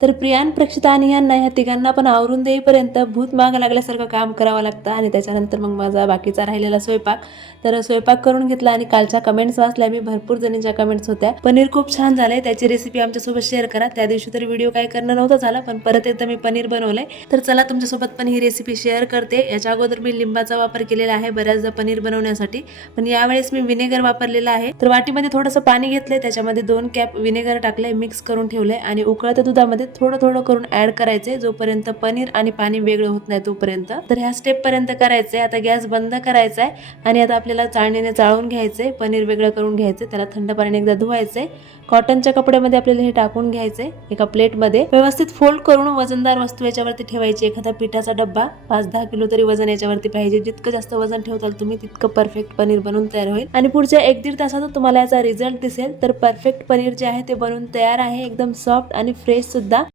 तर प्रियान, प्रक्षिता आणि यांना ह्या तिघांना पण आवरून देईपर्यंत भूत मागं लागल्यासारखं काम करावं लागतं आणि त्याच्यानंतर मग माझा बाकीचा राहिलेला स्वयंपाक. तर स्वयंपाक करून घेतला आणि कालच्या कमेंट्स वाचल्या मी, भरपूर जणींच्या कमेंट्स होत्या. पनीर खूप छान झालंय, त्याची रेसिपी आमच्यासोबत शेअर करा. त्या दिवशी तर व्हिडिओ काय करणं नव्हतं झाला, पण परत एकदा मी पनीर बनवलंय. तर चला तुमच्यासोबत पण ही रेसिपी शेअर करते. याच्या अगोदर मी लिंबाचा वापर केलेला आहे बऱ्याचदा पनीर बनवण्यासाठी, पण यावेळेस मी विनेगर वापरलेला आहे. तर वाटीमध्ये थोडंसं पाणी घेतलंय, त्याच्यामध्ये 2 कॅप विनेगर टाकलंय, मिक्स करून ठेवलंय आणि उकळत्या दुधामध्ये थोडं थोडं करून ऍड करायचे, जोपर्यंत पनीर आणि पाणी वेगळं होत नाही तोपर्यंत. तर ह्या स्टेप पर्यंत करायचंय. आता गॅस बंद करायचा आहे आणि आता आपल्याला चाळणीने चाळून घ्यायचंय, पनीर वेगळं करून घ्यायचंय, त्याला थंड पाण्याने एकदा धुवायचंय. कॉटनच्या कपड्यामध्ये आपल्याला हे टाकून घ्यायचंय. एका प्लेटमध्ये व्यवस्थित फोल्ड करून वजनदार वस्तू याच्यावरती ठेवायची. एखादा पिठाचा डब्बा, 5-10 किलो तरी वजन याच्यावरती पाहिजे. जितकं जास्त वजन ठेवताल तुम्ही तितकं परफेक्ट पनीर बनून तयार होईल आणि पुढच्या 1-1.5 तासात तुम्हाला याचा रिझल्ट दिसेल. तर परफेक्ट पनीर जे आहे ते बनून तयार आहे, एकदम सॉफ्ट आणि फ्रेश सुद्धा.